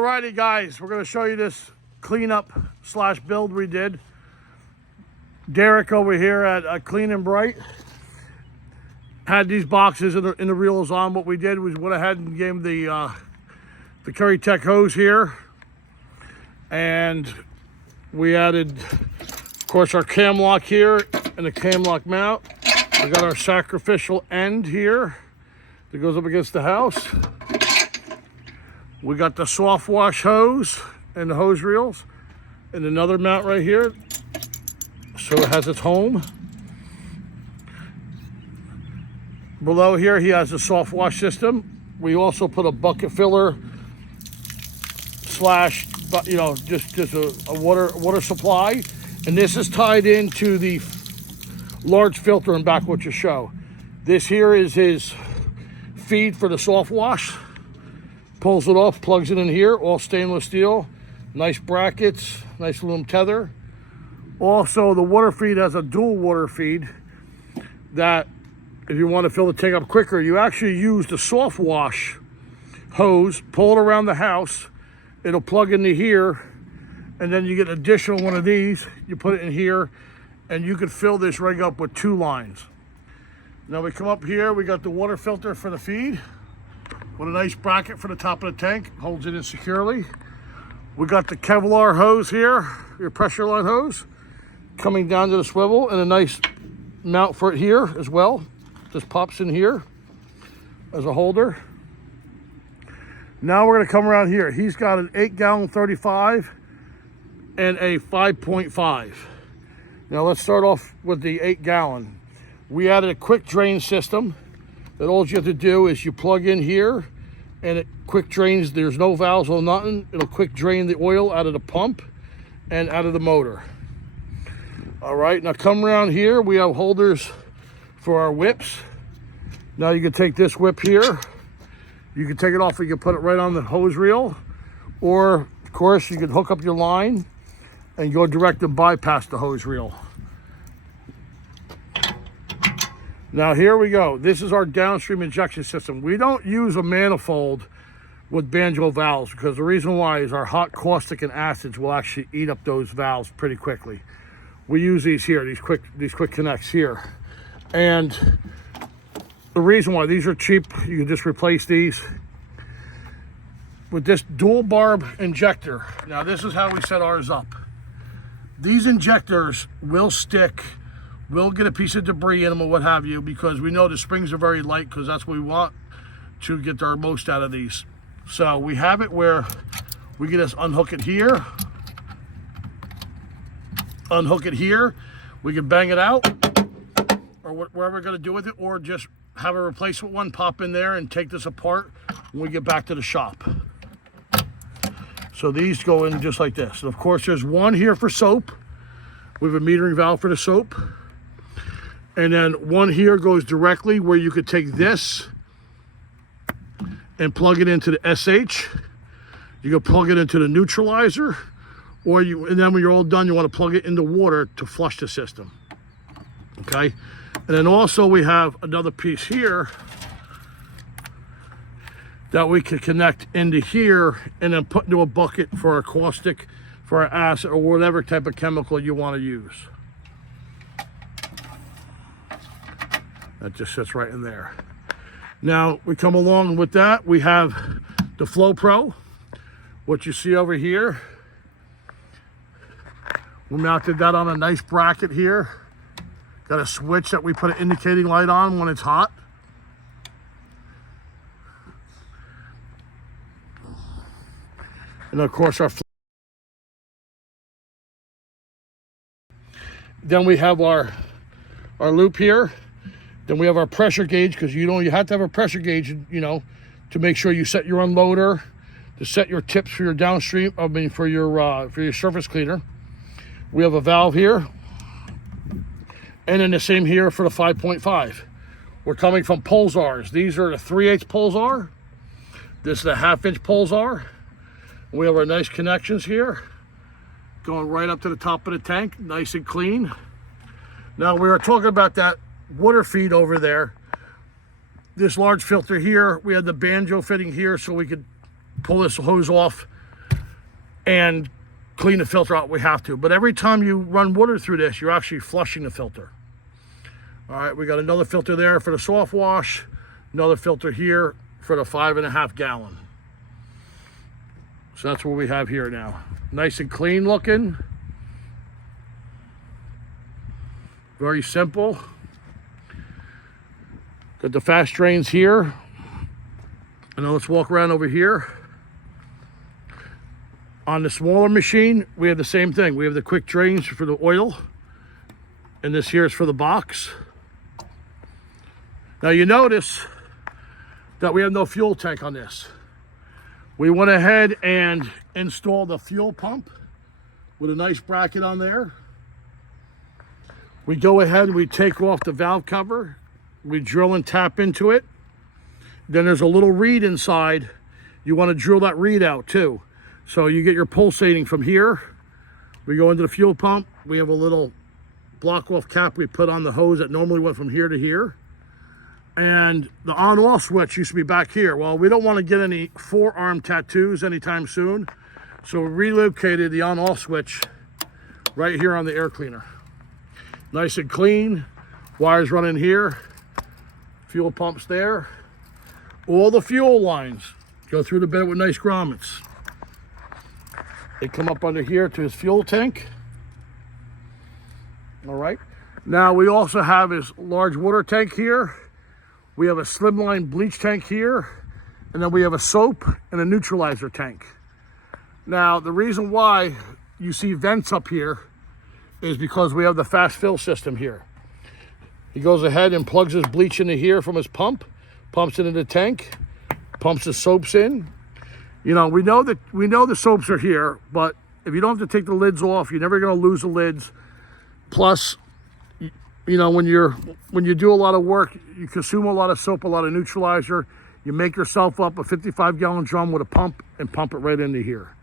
Alrighty guys, we're going to show you this cleanup slash build we did. Derrick over here at Clean and Bright had these boxes and the reels on. What we did was went ahead and gave him the Curry Tech hose here, and we added, of course, our cam lock here and the cam lock mount. We got our sacrificial end here that goes up against the house. We got the soft wash hose and the hose reels and another mount right here, so it has its home. Below here he has a soft wash system. We also put a bucket filler slash, you know, just a water supply, and this is tied into the large filter in back, what you show. This here is his feed for the soft wash. Pulls it off, plugs it in here, all stainless steel, nice brackets, nice aluminum tether. Also, the water feed has a dual water feed that if you want to fill the tank up quicker, you actually use the soft wash hose, pull it around the house, it'll plug into here, and then you get an additional one of these, you put it in here, and you can fill this rig up with 2 lines. Now we come up here, we got the water filter for the feed with a nice bracket for the top of the tank, holds it in securely. We got the Kevlar hose here, your pressure line hose, coming down to the swivel, and a nice mount for it here as well. Just pops in here as a holder. Now we're gonna come around here. He's got an 8-gallon 35 and a 5.5. Now let's start off with the 8-gallon. We added a quick drain system that all you have to do is you plug in here and it quick drains. There's no valves or nothing. It'll quick drain the oil out of the pump and out of the motor. All right, now come around here. We have holders for our whips. Now you can take this whip here. You can take it off and you can put it right on the hose reel. Or, of course, you can hook up your line and go direct and bypass the hose reel. Now here we go. This is our downstream injection system. We don't use a manifold with banjo valves because the reason why is our hot caustic and acids will actually eat up those valves pretty quickly. We use these here, these quick connects here. And the reason why these are cheap, you can just replace these with this dual barb injector. Now this is how we set ours up. These injectors will stick. We'll get a piece of debris in them or what have you, because we know the springs are very light, because that's what we want to get our most out of these. So we have it where we can just unhook it here, unhook it here. We can bang it out or whatever we're going to do with it, or just have a replacement one pop in there and take this apart when we get back to the shop. So these go in just like this. And of course, there's one here for soap. We have a metering valve for the soap. And then one here goes directly where you could take this and plug it into the SH. You can plug it into the neutralizer, and then when you're all done, you want to plug it into water to flush the system. Okay? And then also we have another piece here that we can connect into here and then put into a bucket for our caustic, for our acid, or whatever type of chemical you want to use. That just sits right in there. Now we come along with that. We have the Flow Pro, what you see over here. We mounted that on a nice bracket here. Got a switch that we put an indicating light on when it's hot. And of course then we have our loop here. Then we have our pressure gauge, because you have to have a pressure gauge, to make sure you set your unloader, to set your tips for your downstream, for your surface cleaner. We have a valve here, and then the same here for the 5.5. We're coming from pulsars. These are the 3/8 pulsar. This is the 1/2-inch pulsar. We have our nice connections here, going right up to the top of the tank, nice and clean. Now we were talking about that water feed over there. This large filter here, we had the banjo fitting here so we could pull this hose off and clean the filter out, we have to. But every time you run water through this, you're actually flushing the filter. All right, we got another filter there for the soft wash, another filter here for the 5.5 gallon. So that's what we have here now. Nice and clean looking. Very simple. Got the fast drains here. And now let's walk around over here. On the smaller machine, we have the same thing. We have the quick drains for the oil. And this here is for the box. Now you notice that we have no fuel tank on this. We went ahead and installed a fuel pump with a nice bracket on there. We go ahead and we take off the valve cover. We drill and tap into it. Then there's a little reed inside. You want to drill that reed out too. So you get your pulsating from here. We go into the fuel pump. We have a little block off cap we put on the hose that normally went from here to here. And the on-off switch used to be back here. Well, we don't want to get any forearm tattoos anytime soon. So we relocated the on-off switch right here on the air cleaner. Nice and clean. Wires running here. Fuel pumps there. All the fuel lines go through the bed with nice grommets. They come up under here to his fuel tank. All right. Now we also have his large water tank here. We have a slimline bleach tank here. And then we have a soap and a neutralizer tank. Now the reason why you see vents up here is because we have the fast fill system here. He goes ahead and plugs his bleach into here from his pump, pumps it into the tank, pumps the soaps in. You know, we know the soaps are here, but if you don't have to take the lids off, you're never going to lose the lids. Plus, you know, when you do a lot of work, you consume a lot of soap, a lot of neutralizer. You make yourself up a 55-gallon drum with a pump and pump it right into here.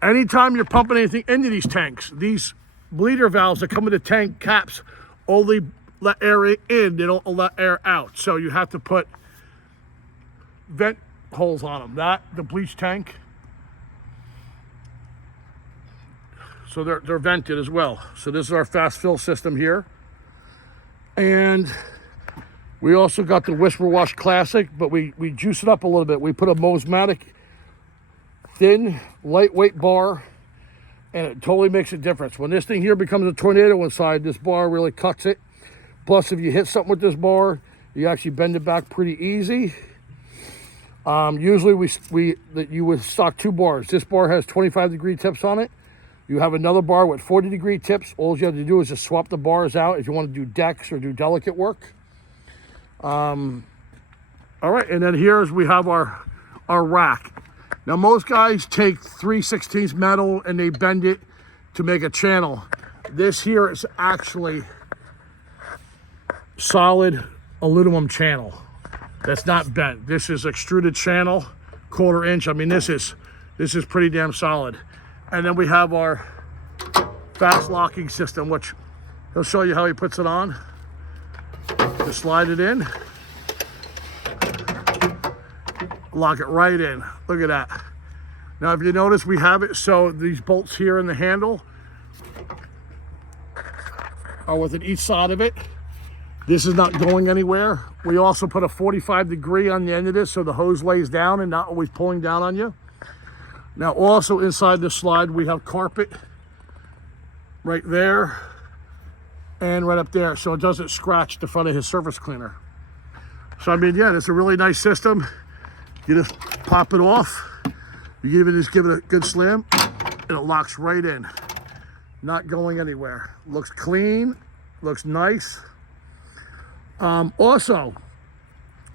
Anytime you're pumping anything into these tanks, these bleeder valves that come with the tank caps only let air in, they don't let air out. So you have to put vent holes on them. The bleach tank, so they're vented as well. So this is our fast fill system here. And we also got the Whisper Wash Classic, but we juice it up a little bit. We put a Mosmatic thin, lightweight bar, and it totally makes a difference. When this thing here becomes a tornado inside, this bar really cuts it. Plus, if you hit something with this bar, you actually bend it back pretty easy. Usually you would stock 2 bars. This bar has 25-degree tips on it. You have another bar with 40-degree tips. All you have to do is just swap the bars out if you want to do decks or do delicate work. All right, and then here's we have our rack. Now, most guys take 3/16 metal and they bend it to make a channel. This here is actually solid aluminum channel. That's not bent. This is extruded channel, 1/4 inch. I mean, this is pretty damn solid. And then we have our fast locking system, which he'll show you how he puts it on. Just slide it in. Lock it right in. Look at that. Now, if you notice, we have it so these bolts here in the handle are within each side of it. This is not going anywhere. We also put a 45-degree on the end of this so the hose lays down and not always pulling down on you. Now, also inside this slide, we have carpet right there and right up there, so it doesn't scratch the front of his surface cleaner. So, I mean, yeah, it's a really nice system. You just pop it off. You even just give it a good slam, and it locks right in. Not going anywhere. Looks clean, looks nice. Also,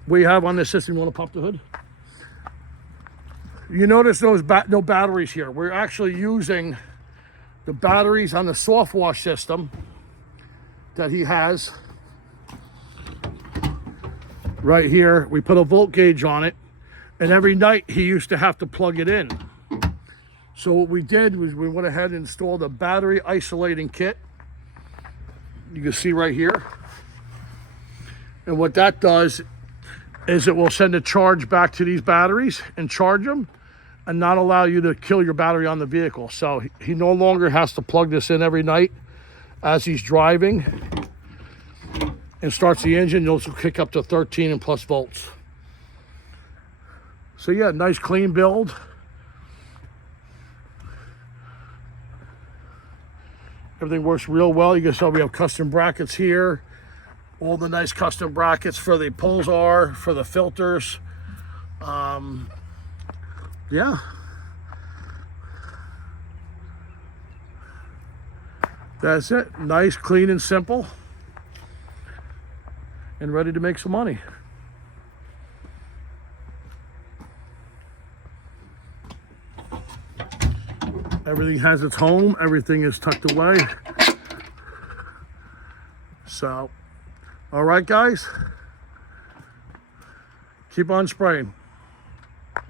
we have on this system, you want to pop the hood? You notice no batteries here. We're actually using the batteries on the soft wash system that he has right here. We put a volt gauge on it, and every night he used to have to plug it in. So what we did was we went ahead and installed a battery isolating kit. You can see right here. And what that does is it will send a charge back to these batteries and charge them. and not allow you to kill your battery on the vehicle. So he no longer has to plug this in every night as he's driving and starts the engine. You'll kick up to 13 and plus volts. So yeah, nice clean build. Everything works real well. You can see we have custom brackets here. All the nice custom brackets for the pulsar, for the filters. Yeah. That's it. Nice, clean, and simple. And ready to make some money. Everything has its home. Everything is tucked away. So, all right, guys. Keep on spraying.